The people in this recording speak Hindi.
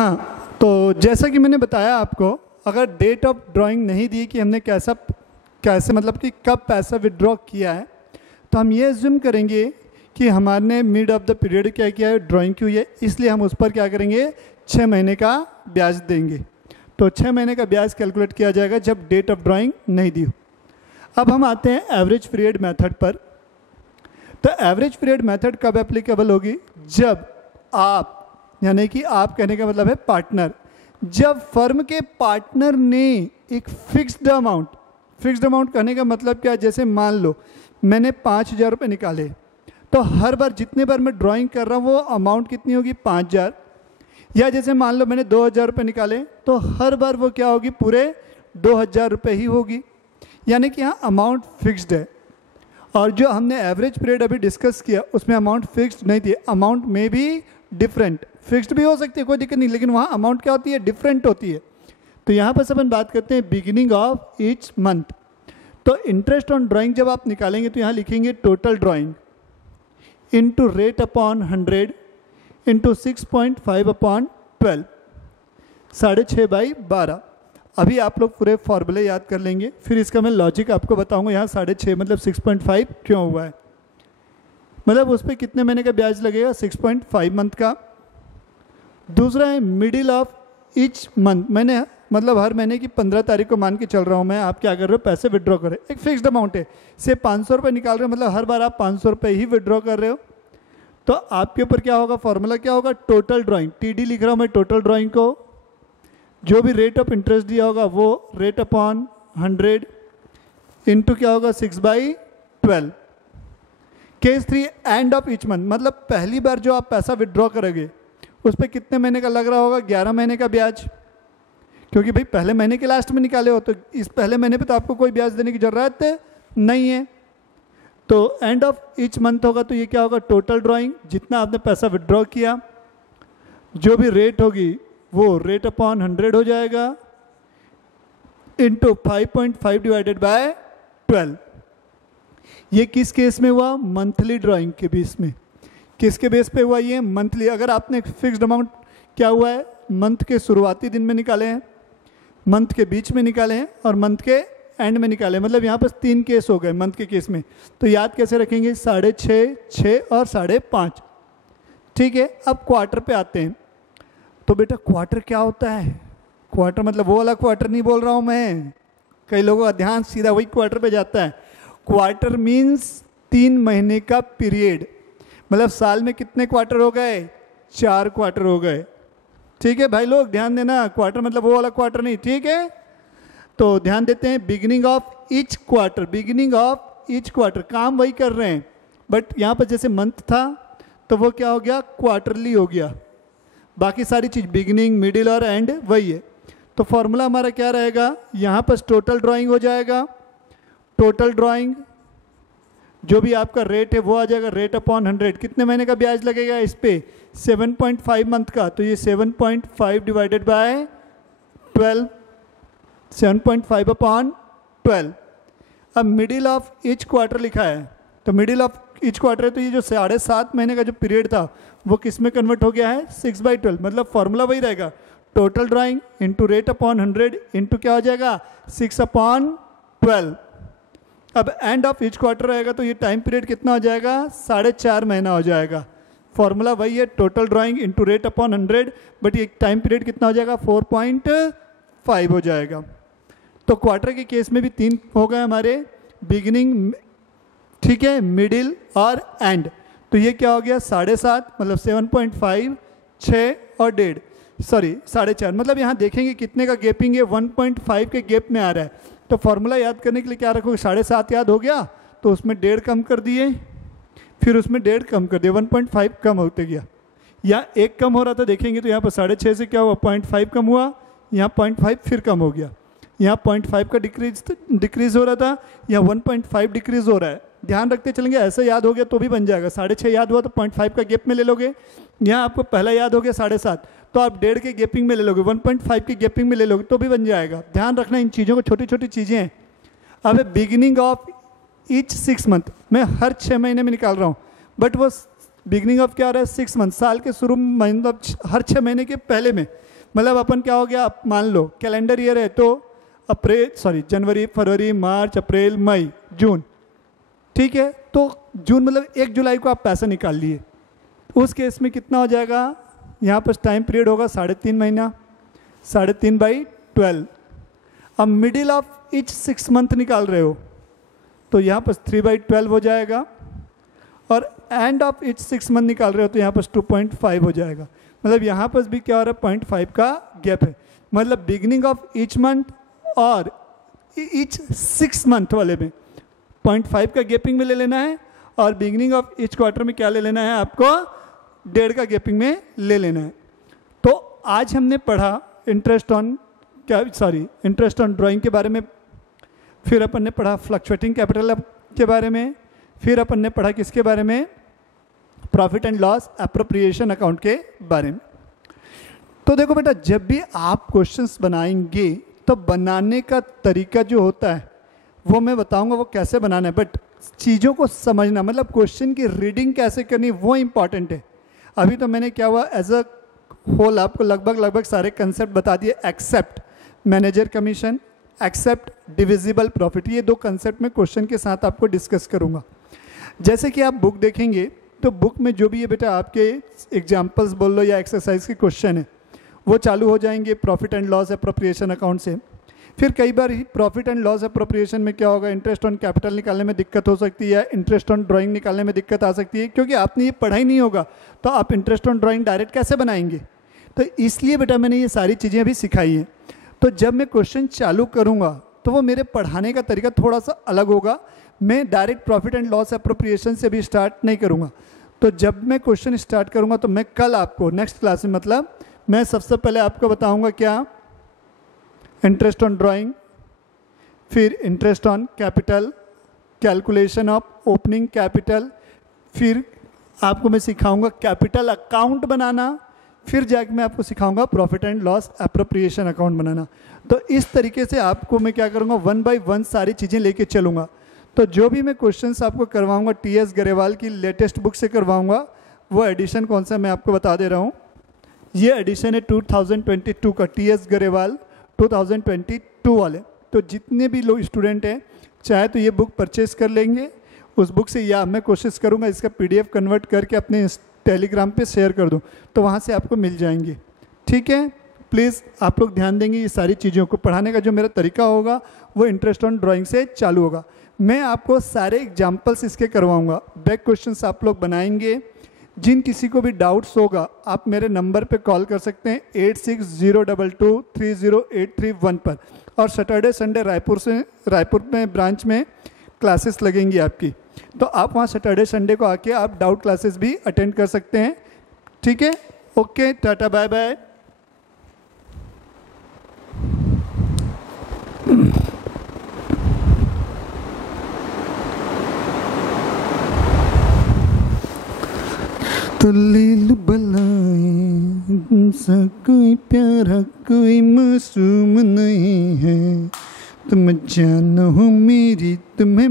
हाँ, तो जैसा कि मैंने बताया आपको, अगर डेट ऑफ ड्राइंग नहीं दी कि हमने कैसे मतलब कि कब पैसा विड्रॉ किया है, तो हम ये एज्यूम करेंगे कि हमारे मिड ऑफ द पीरियड क्या किया है, ड्राइंग की हुई है, इसलिए हम उस पर क्या करेंगे, 6 महीने का ब्याज देंगे। तो 6 महीने का ब्याज कैलकुलेट किया जाएगा जब डेट ऑफ ड्राइंग नहीं दी हो। अब हम आते हैं एवरेज पीरियड मेथड पर। तो एवरेज पीरियड मेथड कब एप्लीकेबल होगी, जब आप, यानी कि आप कहने का मतलब है पार्टनर, जब फर्म के पार्टनर ने एक फिक्स्ड अमाउंट कहने का मतलब क्या है, जैसे मान लो मैंने 5,000 रुपये निकाले, तो हर बार जितने बार मैं ड्राइंग कर रहा हूँ वो अमाउंट कितनी होगी, 5,000। या जैसे मान लो मैंने 2,000 रुपये निकाले, तो हर बार वो क्या होगी, पूरे 2,000 रुपये ही होगी, यानी कि यहाँ अमाउंट फिक्स्ड है। और जो हमने एवरेज पीरियड अभी डिस्कस किया उसमें अमाउंट फिक्स्ड नहीं थी, अमाउंट में भी डिफरेंट, फिक्स्ड भी हो सकती है, कोई दिक्कत नहीं, लेकिन वहाँ अमाउंट क्या होती है, डिफरेंट होती है। तो यहाँ पर अपन बात करते हैं बिगिनिंग ऑफ ईच मंथ। तो इंटरेस्ट ऑन ड्राइंग जब आप निकालेंगे तो यहाँ लिखेंगे total drawing into rate upon 100 into 6.5 upon 12, 6.5/12। अभी आप लोग पूरे फॉर्मूले याद कर लेंगे, फिर इसका मैं लॉजिक आपको बताऊंगा। यहाँ 6.5 मतलब 6.5 क्यों हुआ है, मतलब उस पर कितने महीने का ब्याज लगेगा, 6.5 मंथ का। दूसरा है मिडिल ऑफ ईच मंथ, मैंने मतलब हर महीने की 15 तारीख को मान के चल रहा हूँ मैं, आप क्या कर रहे हो, पैसे विड्रॉ कर रहे हो, एक फिक्स्ड अमाउंट है, से 500 रुपये निकाल रहे हो, मतलब हर बार आप 500 रुपये ही विड्रॉ कर रहे हो। तो आपके ऊपर क्या होगा, फॉर्मूला क्या होगा, टोटल ड्राइंग, TD लिख रहा हूँ मैं टोटल ड्राइंग को, जो भी रेट ऑफ इंटरेस्ट दिया होगा वो रेट अपॉन 100 इंटू क्या होगा, 6/12। Case 3 end of each month, मतलब पहली बार जो आप पैसा विड्रॉ करोगे उस पर कितने महीने का लग रहा होगा, 11 महीने का ब्याज, क्योंकि भाई पहले महीने के लास्ट में निकाले हो, तो इस पहले महीने पे तो आपको कोई ब्याज देने की ज़रूरत नहीं है। तो एंड ऑफ ईच मंथ होगा तो ये क्या होगा, टोटल ड्राइंग, जितना आपने पैसा विड्रॉ किया, जो भी रेट होगी वो रेट अपॉन 100 हो जाएगा इंटू 5.5 डिवाइडेड बाय 12। ये किस केस में हुआ, मंथली ड्राइंग के बेस में। किसके बेस पे हुआ, ये मंथली। अगर आपने फिक्स्ड अमाउंट क्या हुआ है, मंथ के शुरुआती दिन में निकाले हैं, मंथ के बीच में निकाले हैं और मंथ के एंड में निकाले, मतलब यहाँ पर 3 केस हो गए मंथ के केस में। तो याद कैसे रखेंगे, 6.5, 6 और 5.5। ठीक है, अब क्वार्टर पे आते हैं। तो बेटा क्वार्टर क्या होता है, क्वार्टर मतलब वो वाला क्वार्टर नहीं बोल रहा हूँ मैं, कई लोगों का ध्यान सीधा वही क्वार्टर पे जाता है। क्वार्टर मीन्स 3 महीने का पीरियड, मतलब साल में कितने क्वार्टर हो गए, 4 क्वार्टर हो गए। ठीक है भाई लोग ध्यान देना, क्वार्टर मतलब वो वाला क्वार्टर नहीं, ठीक है। तो ध्यान देते हैं, beginning of each quarter, beginning of each quarter, काम वही कर रहे हैं, बट यहाँ पर जैसे मंथ था तो वो क्या हो गया, क्वार्टरली हो गया। बाकी सारी चीज़ बिगिनिंग, मिडिल और एंड वही है। तो फॉर्मूला हमारा क्या रहेगा, यहाँ पर टोटल ड्राइंग हो जाएगा, टोटल ड्राइंग जो भी आपका रेट है वो आ जाएगा रेट अपॉन 100। कितने महीने का ब्याज लगेगा इस पे, 7.5 मंथ का, तो ये 7.5 डिवाइडेड बाय 12, 7.5 अपॉन 12। अब मिडिल ऑफ ईच क्वार्टर लिखा है, तो मिडिल ऑफ ईच क्वार्टर है, तो ये जो 7.5 महीने का जो पीरियड था वो किस में कन्वर्ट हो गया है, 6/12। मतलब फॉर्मूला वही रहेगा, total drawing into rate upon 100 into क्या हो जाएगा, 6/12। अब एंड ऑफ ईच क्वार्टर रहेगा तो ये टाइम पीरियड कितना हो जाएगा, 4.5 महीना हो जाएगा। फॉर्मूला वही है, total drawing into rate upon 100, but ये टाइम पीरियड कितना हो जाएगा, 4.5 हो जाएगा। तो क्वार्टर के केस में भी 3 हो गए हमारे, बिगिनिंग, ठीक है, मिडिल और एंड। तो ये क्या हो गया, 7.5 मतलब 7.5, 6 और 4.5, मतलब यहाँ देखेंगे कितने का गैपिंग है, 1.5 के गैप में आ रहा है। तो फॉर्मूला याद करने के लिए क्या रखोगे, 7.5 याद हो गया तो उसमें 1.5 कम कर दिए, फिर उसमें 1.5 कम कर दिया, 1.5 कम होते गया। या 1 कम हो रहा था, देखेंगे तो यहाँ पर 6.5 से क्या हुआ, 0.5 कम हुआ, यहाँ 0.5 फिर कम हो गया, यहाँ 0.5 का डिक्रीज हो रहा था, यहाँ 1.5 डिक्रीज हो रहा है। ध्यान रखते चलेंगे, ऐसे याद हो गया तो भी बन जाएगा। 6.5 याद हुआ तो 0.5 का गैप में ले लोगे, यहाँ आपको पहला याद हो गया 7.5, तो आप 1.5 के गैपिंग में ले लोगे, 1.5 की गैपिंग में ले लोगे तो भी बन जाएगा। ध्यान रखना इन चीज़ों को, छोटी छोटी चीज़ें हैं। अब बिगिनिंग ऑफ ईच 6 मंथ, मैं हर 6 महीने में निकाल रहा हूँ, बट वो बिगिनिंग ऑफ क्या आ रहा है, 6 मंथ, साल के शुरू में, मतलब हर 6 महीने के पहले में। मतलब अपन क्या हो गया, आप मान लो कैलेंडर ईयर है तो जनवरी, फरवरी, मार्च, अप्रैल, मई, जून, ठीक है। तो जून मतलब 1 जुलाई को आप पैसा निकाल लिए, उस केस में कितना हो जाएगा, यहाँ पर टाइम पीरियड होगा 3.5 महीना, 3.5/12। अब मिडिल ऑफ ईच 6 मंथ निकाल रहे हो तो यहाँ पर 3/12 हो जाएगा, और एंड ऑफ ईच 6 मंथ निकाल रहे हो तो यहाँ पर 2.5 हो जाएगा। मतलब यहाँ पर भी क्या हो रहा है, 0.5 का गैप है। मतलब बिगिनिंग ऑफ ईच मंथ और ईच 6 मंथ वाले में 0.5 का गैपिंग में ले लेना है, और बिगिनिंग ऑफ ईच क्वार्टर में क्या ले लेना है, आपको 1.5 का गैपिंग में ले लेना है। तो आज हमने पढ़ा इंटरेस्ट ऑन ड्राइंग के बारे में, फिर अपन ने पढ़ा फ्लक्चुएटिंग कैपिटल के बारे में, फिर अपन ने पढ़ा किसके बारे में, profit and loss appropriation account के बारे में। तो देखो बेटा, जब भी आप क्वेश्चंस बनाएंगे तो बनाने का तरीका जो होता है वो मैं बताऊंगा वो कैसे बनाना है, बट चीज़ों को समझना, मतलब क्वेश्चन की रीडिंग कैसे करनी वो इम्पॉर्टेंट है। अभी तो मैंने क्या हुआ, एज अ होल आपको लगभग सारे कंसेप्ट बता दिए, except manager commission, except divisible profit, ये 2 कंसेप्ट में क्वेश्चन के साथ आपको डिस्कस करूंगा। जैसे कि आप बुक देखेंगे तो बुक में जो भी है बेटा आपके एग्जाम्पल्स बोल लो या एक्सरसाइज के क्वेश्चन है वो चालू हो जाएंगे profit and loss appropriation account से। फिर कई बार ही प्रॉफिट एंड लॉस एप्रोप्रिएशन में क्या होगा, इंटरेस्ट ऑन कैपिटल निकालने में दिक्कत हो सकती है, इंटरेस्ट ऑन ड्राइंग निकालने में दिक्कत आ सकती है, क्योंकि आपने ये पढ़ा ही नहीं होगा तो आप इंटरेस्ट ऑन ड्राइंग डायरेक्ट कैसे बनाएंगे। तो इसलिए बेटा मैंने ये सारी चीज़ें अभी सिखाई हैं। तो जब मैं क्वेश्चन चालू करूँगा तो वो मेरे पढ़ाने का तरीका थोड़ा सा अलग होगा, मैं direct profit and loss appropriation से भी स्टार्ट नहीं करूँगा। तो जब मैं क्वेश्चन स्टार्ट करूँगा तो मैं कल आपको नेक्स्ट क्लास में, मतलब मैं सबसे पहले आपको बताऊँगा क्या, इंटरेस्ट ऑन ड्राइंग, फिर interest on capital, calculation of opening capital, फिर आपको मैं सिखाऊंगा कैपिटल अकाउंट बनाना, फिर जाके मैं आपको सिखाऊंगा profit and loss appropriation account बनाना। तो इस तरीके से आपको मैं क्या करूंगा, 1 बाय 1 सारी चीज़ें लेके चलूँगा। तो जो भी मैं क्वेश्चंस आपको करवाऊंगा TS गरेवाल की लेटेस्ट बुक से करवाऊंगा। वो एडिशन कौन सा मैं आपको बता दे रहा हूँ, ये एडिशन है 2022 का, TS गरेवाल 2022 वाले। तो जितने भी लोग स्टूडेंट हैं चाहे तो ये बुक परचेज कर लेंगे उस बुक से, या मैं कोशिश करूँगा इसका PDF कन्वर्ट करके अपने टेलीग्राम पे शेयर कर दूँ तो वहाँ से आपको मिल जाएंगे। ठीक है, प्लीज़ आप लोग ध्यान देंगे, ये सारी चीज़ों को पढ़ाने का जो मेरा तरीका होगा वो इंटरेस्ट ऑन ड्राइंग से चालू होगा। मैं आपको सारे एग्जाम्पल्स इसके करवाऊँगा, बैक क्वेश्चंस आप लोग बनाएंगे। जिन किसी को भी डाउट्स होगा आप मेरे नंबर पे कॉल कर सकते हैं 8602230831 पर, और सैटरडे संडे रायपुर में ब्रांच में क्लासेस लगेंगी आपकी, तो आप वहाँ सैटरडे संडे को आके आप डाउट क्लासेस भी अटेंड कर सकते हैं। ठीक है, ओके, टाटा बाय बाय। तो लील बलाए सा कोई प्यारा कोई मासूम नहीं है, तुम जानो मेरी तुम्हें